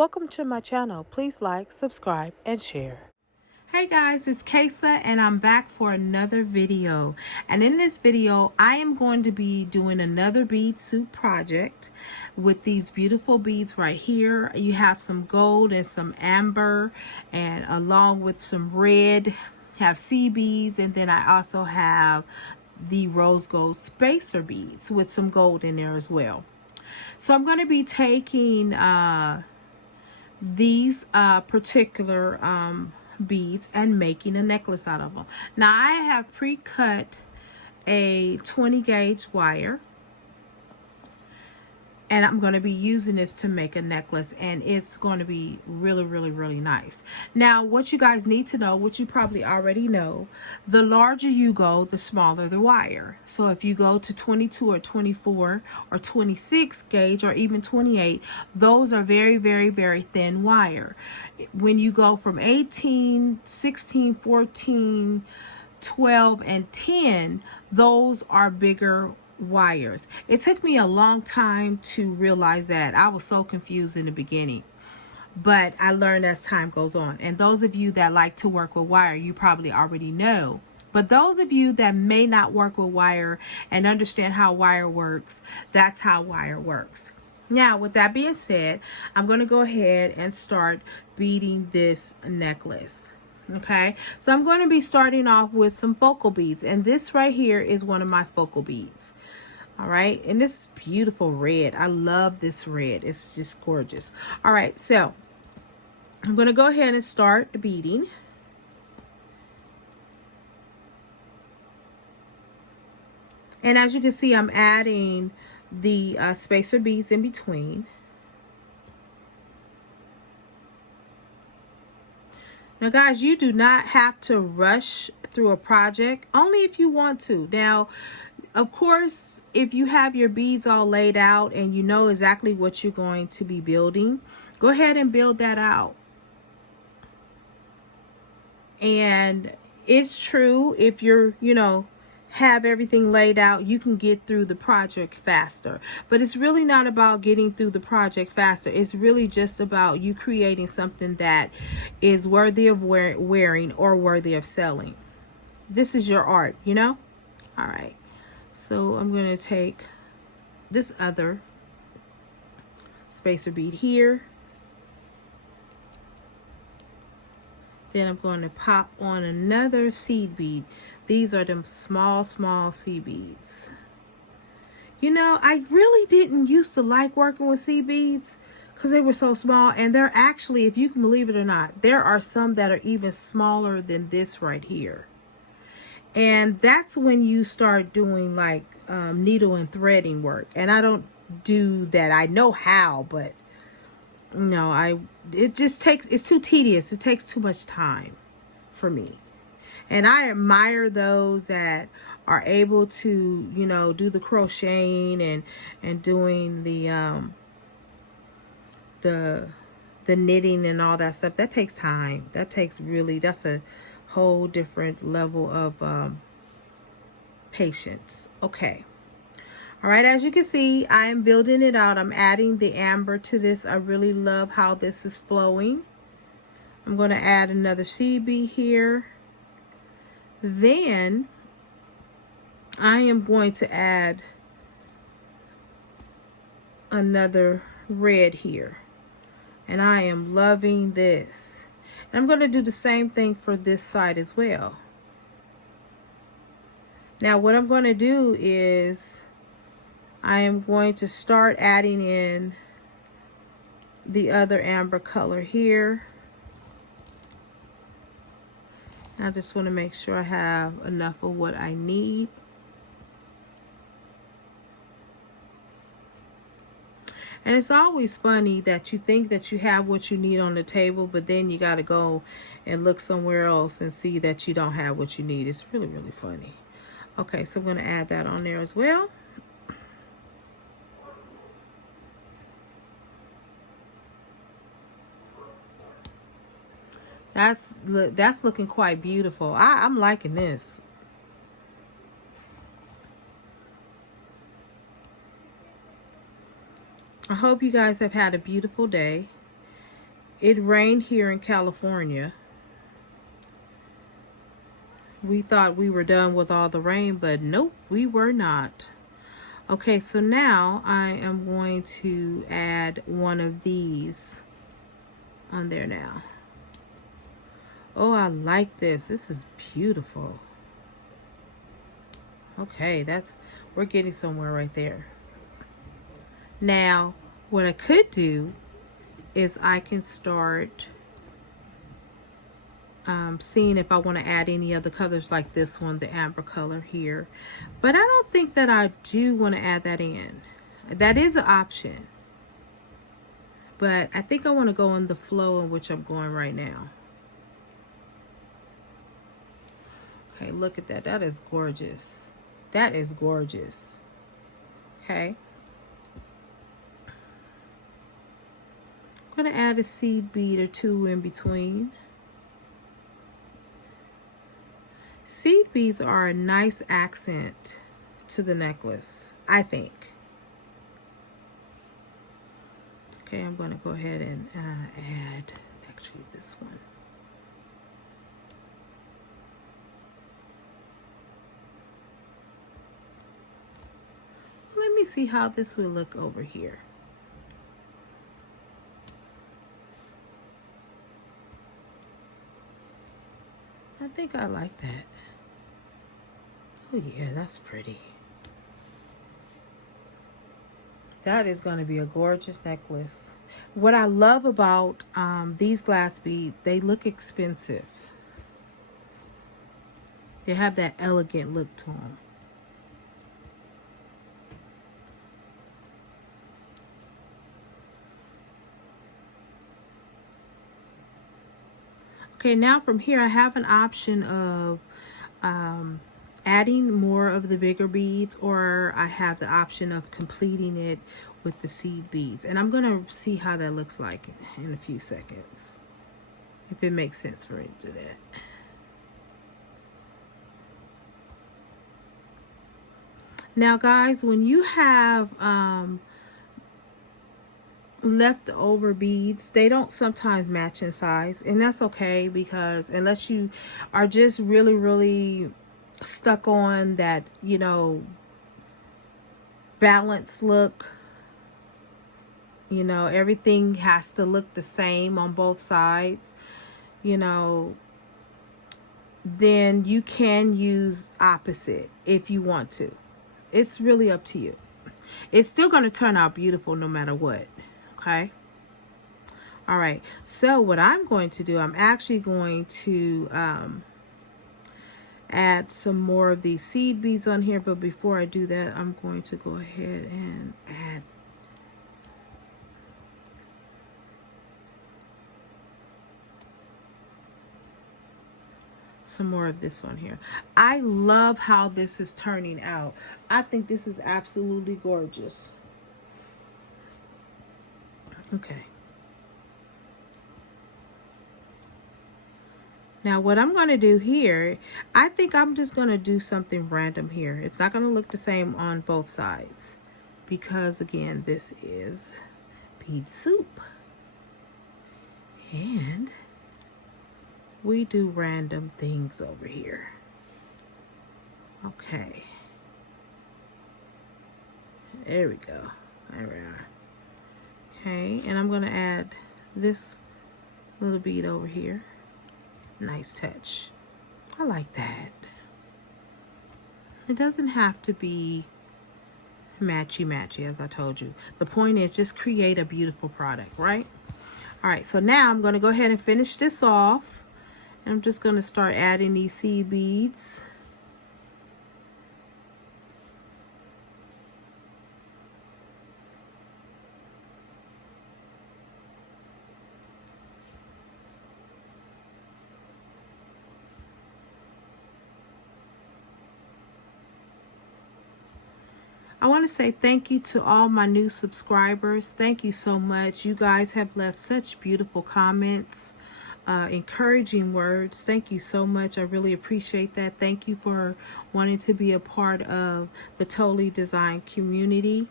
Welcome to my channel. Please like, subscribe, and share. Hey guys, it's Kesa and I'm back for another video. And in this video, I am going to be doing another bead soup project with these beautiful beads right here. You have some gold and some amber, and along with some red, have sea beads, and then I also have the rose gold spacer beads with some gold in there as well. So I'm going to be taking these particular beads and making a necklace out of them. Now I have pre-cut a 20 gauge wire, and I'm going to be using this to make a necklace, and it's going to be really nice. Now what you guys need to know, which you probably already know, the larger you go, the smaller the wire. So if you go to 22 or 24 or 26 gauge or even 28, those are very thin wire. When you go from 18, 16, 14, 12, and 10, those are bigger wires. It took me a long time to realize that. I was so confused in the beginning, but I learned as time goes on. And those of you that like to work with wire, you probably already know. But those of you that may not work with wire and understand how wire works, that's how wire works. Now, with that being said, I'm going to go ahead and start beading this necklace. Okay, so I'm going to be starting off with some focal beads, and this right here is one of my focal beads. All right, and this is beautiful red. I love this red. It's just gorgeous. All right, so I'm going to go ahead and start beading. And as you can see, I'm adding the spacer beads in between. Now guys, you do not have to rush through a project, only if you want to. Now, of course, if you have your beads all laid out and you know exactly what you're going to be building, go ahead and build that out. And it's true, if you're, have everything laid out, you can get through the project faster. But it's really not about getting through the project faster. It's really just about you creating something that is worthy of wearing or worthy of selling. This is your art, All right. So I'm going to take this other spacer bead here. Then I'm going to pop on another seed bead. These are them small seed beads. I really didn't used to like working with seed beads because they were so small. And they're actually, if you can believe it or not, there are some that are even smaller than this right here. And that's when you start doing like needle and threading work. And I don't do that. I know how, but no, it just takes, it's too tedious. It takes too much time for me. And I admire those that are able to, do the crocheting and doing the knitting and all that stuff. That takes time. That's a whole different level of patience. Okay. All right, as you can see, I am building it out. I'm adding the amber to this. I really love how this is flowing. I'm going to add another seed bead here. Then I am going to add another red here. And I am loving this. And I'm going to do the same thing for this side as well. Now what I'm going to do is I am going to start adding in the other amber color here. I just want to make sure I have enough of what I need. And it's always funny that you think that you have what you need on the table, but then you got to go and look somewhere else and see that you don't have what you need. It's really funny. Okay, so I'm going to add that on there as well. That's looking quite beautiful. I'm liking this. I hope you guys have had a beautiful day. It rained here in California. We thought we were done with all the rain, but nope, we were not. Okay, so now I am going to add one of these on there now. Oh, I like this. This is beautiful. Okay, we're getting somewhere right there. Now, what I could do is I can start seeing if I want to add any other colors like this one, the amber color here. But I don't think that I do want to add that in. That is an option. But I think I want to go in the flow in which I'm going right now. Okay, look at that. That is gorgeous. That is gorgeous. Okay. I'm going to add a seed bead or two in between. Seed beads are a nice accent to the necklace, I think. Okay, I'm going to go ahead and add actually this one. Let me see how this will look over here. I think I like that. Oh yeah, that's pretty. That is going to be a gorgeous necklace. What I love about these glass beads, they look expensive. They have that elegant look to them. Okay, now from here I have an option of adding more of the bigger beads, or I have the option of completing it with the seed beads. And I'm going to see how that looks like in a few seconds, if it makes sense for me to do that. Now guys, when you have leftover beads, they don't sometimes match in size, and that's okay, because unless you are just really stuck on that, you know, balanced look, you know, everything has to look the same on both sides, you know, then you can use opposite if you want to. It's really up to you. It's still going to turn out beautiful no matter what. Okay. All right. So what I'm going to do, I'm actually going to add some more of these seed beads on here. But before I do that, I'm going to go ahead and add some more of this on here. I love how this is turning out. I think this is absolutely gorgeous. Okay. Now what I'm going to do here, I think I'm just going to do something random here. It's not going to look the same on both sides, because again, this is bead soup. And we do random things over here. Okay. There we go. There we are. Okay, and I'm going to add this little bead over here. Nice touch. I like that. It doesn't have to be matchy-matchy, as I told you. The point is just create a beautiful product, right? All right, so now I'm going to go ahead and finish this off. And I'm just going to start adding these seed beads. I want to say thank you to all my new subscribers. Thank you so much. You guys have left such beautiful comments, encouraging words. Thank you so much. I really appreciate that. Thank you for wanting to be a part of the Totally Design community.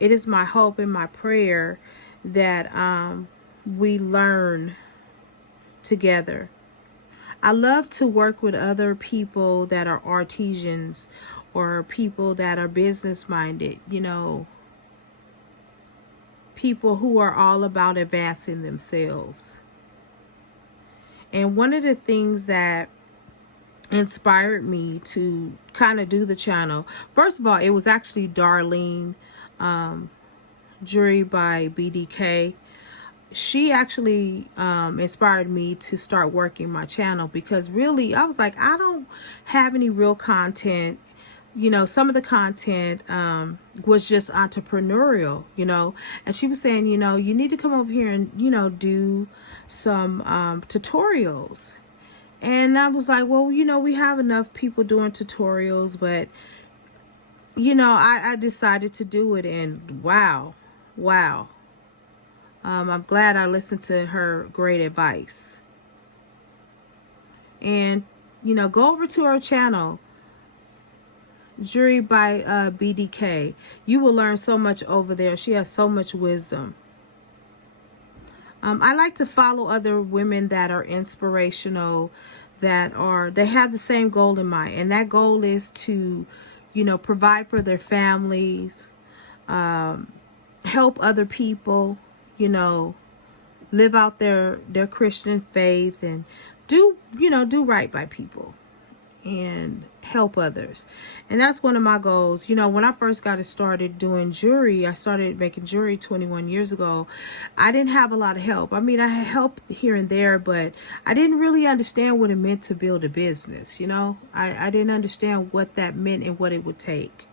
It is my hope and my prayer that we learn together. I love to work with other people that are artisans or people that are business minded, you know, people who are all about advancing themselves. And one of the things that inspired me to kind of do the channel, first of all, it was actually Darlene, Jury by BDK. She actually inspired me to start working my channel, because really I was like, I don't have any real content. You know, some of the content was just entrepreneurial, you know, and she was saying, you know, you need to come over here and, you know, do some tutorials. And I was like, well, you know, we have enough people doing tutorials, but, you know, I decided to do it, and wow. I'm glad I listened to her great advice. And, you know, go over to her channel, Jury by BDK. You will learn so much over there. She has so much wisdom. I like to follow other women that are inspirational, they have the same goal in mind. And that goal is to, you know, provide for their families, help other people, you know, live out their Christian faith, and do, you know, do right by people and help others. And that's one of my goals. You know, when I first got started doing jewelry, I started making jewelry 21 years ago. I didn't have a lot of help. I mean, I had help here and there, but I didn't really understand what it meant to build a business. You know, I didn't understand what that meant and what it would take.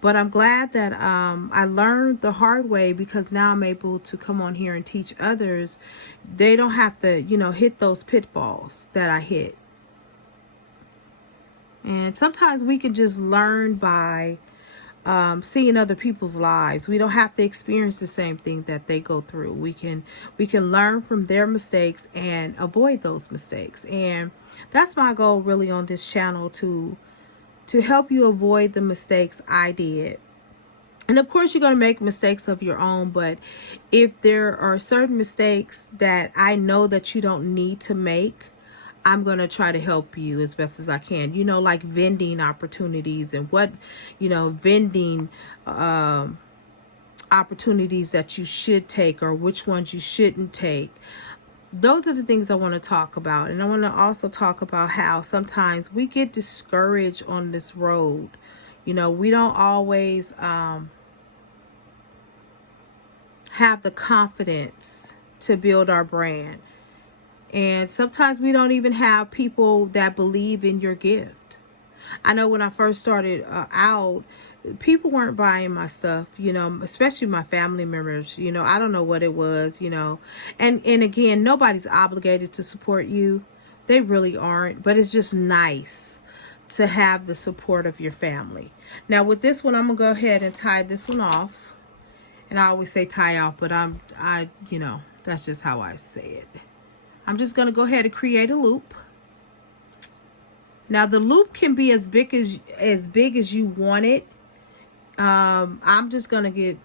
But I'm glad that I learned the hard way, because now I'm able to come on here and teach others. They don't have to, you know, hit those pitfalls that I hit. And sometimes we can just learn by seeing other people's lives. We don't have to experience the same thing that they go through. We can learn from their mistakes and avoid those mistakes. And that's my goal really on this channel, to help you avoid the mistakes I did. And of course, you're going to make mistakes of your own, but if there are certain mistakes that I know that you don't need to make, I'm going to try to help you as best as I can. You know, like vending opportunities, and what, you know, vending opportunities that you should take, or which ones you shouldn't take. Those are the things I want to talk about. And I want to also talk about how sometimes we get discouraged on this road. You know, we don't always have the confidence to build our brand. And sometimes we don't even have people that believe in your gift. I know when I first started out, people weren't buying my stuff, you know, especially my family members. You know, I don't know what it was, you know. And again, nobody's obligated to support you. They really aren't. But it's just nice to have the support of your family. Now with this one, I'm going to go ahead and tie this one off. And I always say tie off, but you know, that's just how I say it. I'm just going to go ahead and create a loop. Now the loop can be as big as you want it. I'm just going to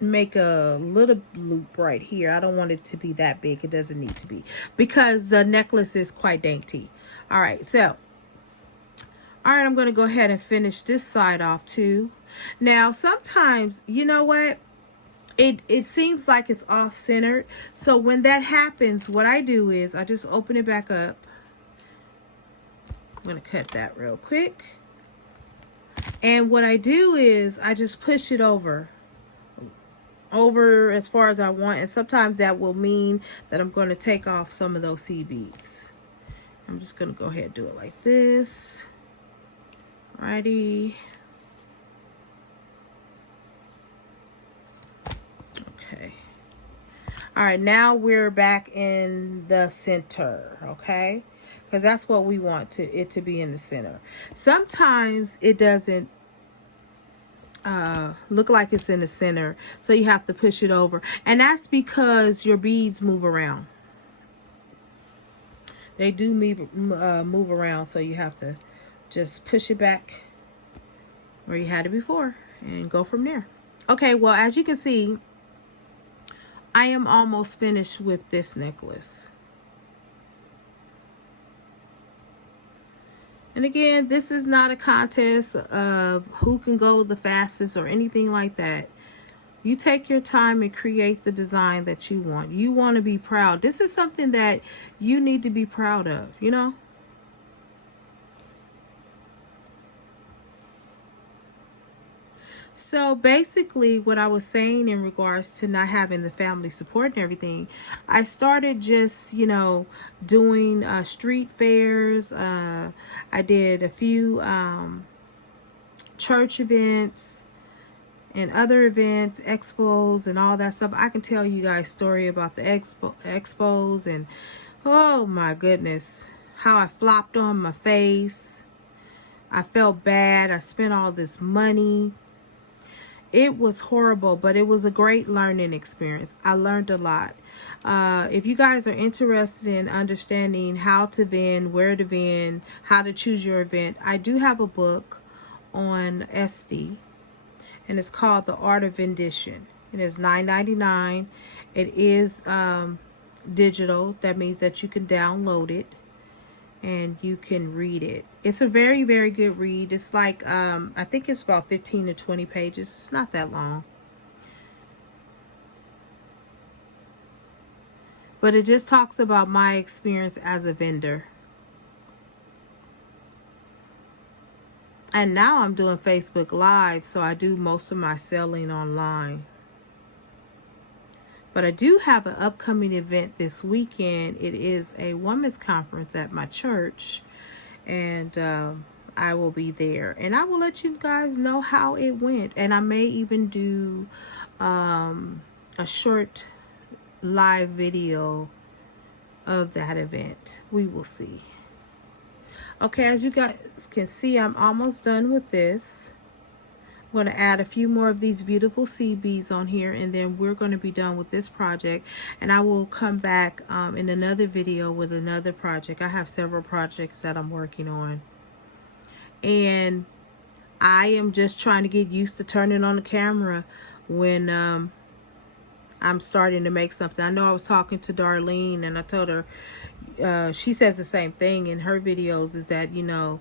make a little loop right here. I don't want it to be that big. It doesn't need to be, because the necklace is quite dainty. All right, so I'm going to go ahead and finish this side off too. Now sometimes, you know what, it seems like it's off centered. So when that happens, what I do is I just open it back up. I'm going to cut that real quick. And what I do is I just push it over as far as I want. And sometimes that will mean that I'm going to take off some of those seed beads. I'm just going to go ahead and do it like this. Alrighty. Okay. All right, now we're back in the center, okay? Because that's what we want it to be, in the center. Sometimes it doesn't look like it's in the center, so you have to push it over, and that's because your beads move around. They do move around, so you have to just push it back where you had it before and go from there. Okay, well, as you can see, I am almost finished with this necklace. And again, this is not a contest of who can go the fastest or anything like that. You take your time and create the design that you want. You want to be proud. This is something that you need to be proud of, you know? So basically what I was saying in regards to not having the family support and everything, I started just, you know, doing street fairs. I did a few church events and other events, expos and all that stuff. I can tell you guys story about the expos and oh my goodness, how I flopped on my face. I felt bad. I spent all this money. It was horrible, but it was a great learning experience. I learned a lot. If you guys are interested in understanding how to vend, where to vend, how to choose your event, I do have a book on SD, and it's called The Art of Vendition. It is $9.99. It is digital. That means that you can download it and you can read it. It's a very, very good read. It's like, I think it's about 15 to 20 pages. It's not that long. But it just talks about my experience as a vendor. And now I'm doing Facebook Live, so I do most of my selling online. But I do have an upcoming event this weekend. It is a women's conference at my church, and I will be there. And I will let you guys know how it went. And I may even do a short live video of that event. We will see. Okay, as you guys can see, I'm almost done with this. I'm going to add a few more of these beautiful seed beads on here, and then we're going to be done with this project. And I will come back in another video with another project. I have several projects that I'm working on. And I am just trying to get used to turning on the camera when I'm starting to make something. I know I was talking to Darlene, and I told her, she says the same thing in her videos, is that, you know,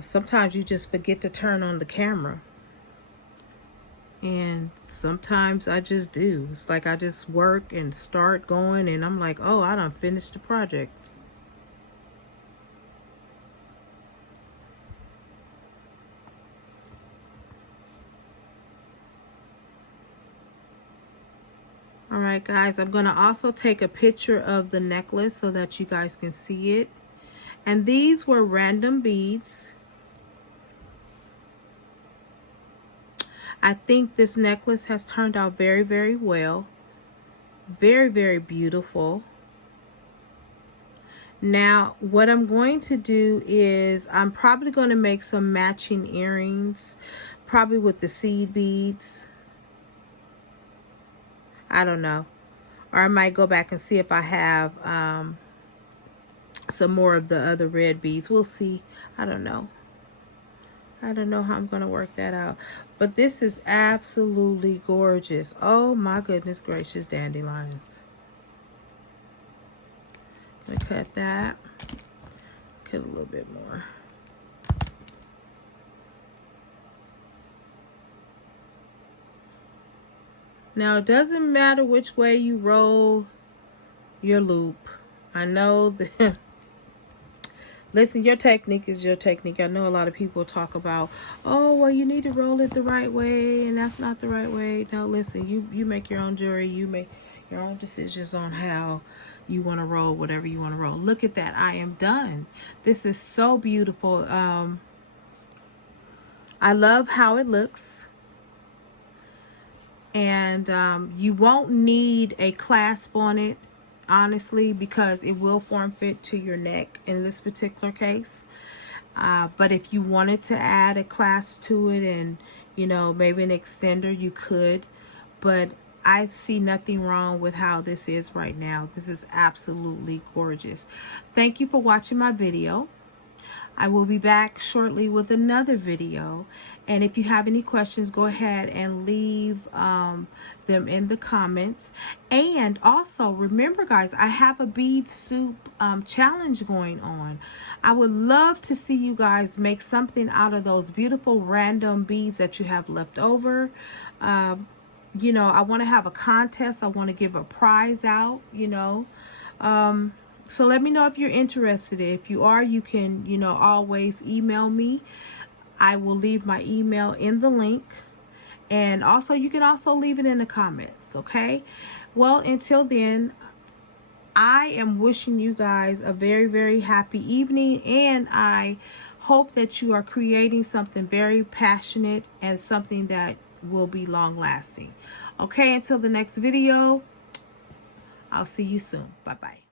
sometimes you just forget to turn on the camera. And sometimes I just do. It's like I just work and start going, and I'm like, oh, I done finished the project. All right, guys, I'm going to also take a picture of the necklace so that you guys can see it. And these were random beads. I think this necklace has turned out very, very well. Very, very beautiful. Now, what I'm going to do is I'm probably going to make some matching earrings, probably with the seed beads. I don't know. Or I might go back and see if I have some more of the other red beads. We'll see. I don't know. I don't know how I'm going to work that out. But this is absolutely gorgeous. Oh my goodness gracious, dandelions. I'm going to cut that. Cut a little bit more. Now, it doesn't matter which way you roll your loop. I know that... Listen, your technique is your technique. I know a lot of people talk about, oh, well, you need to roll it the right way, and that's not the right way. No, listen, you make your own jewelry. You make your own decisions on how you want to roll whatever you want to roll. Look at that. I am done. This is so beautiful. I love how it looks. And you won't need a clasp on it, honestly, because it will form fit to your neck in this particular case. But if you wanted to add a clasp to it and, you know, maybe an extender, you could. But I see nothing wrong with how this is right now. This is absolutely gorgeous. Thank you for watching my video. I will be back shortly with another video. And if you have any questions, go ahead and leave them in the comments. And also remember, guys, I have a bead soup challenge going on. I would love to see you guys make something out of those beautiful random beads that you have left over. You know, I want to have a contest. I want to give a prize out, you know. So let me know if you're interested. If you are, you can, you know, always email me. I will leave my email in the link. And also, you can also leave it in the comments, okay? Well, until then, I am wishing you guys a very, very happy evening. And I hope that you are creating something very passionate and something that will be long lasting. Okay, until the next video, I'll see you soon. Bye-bye.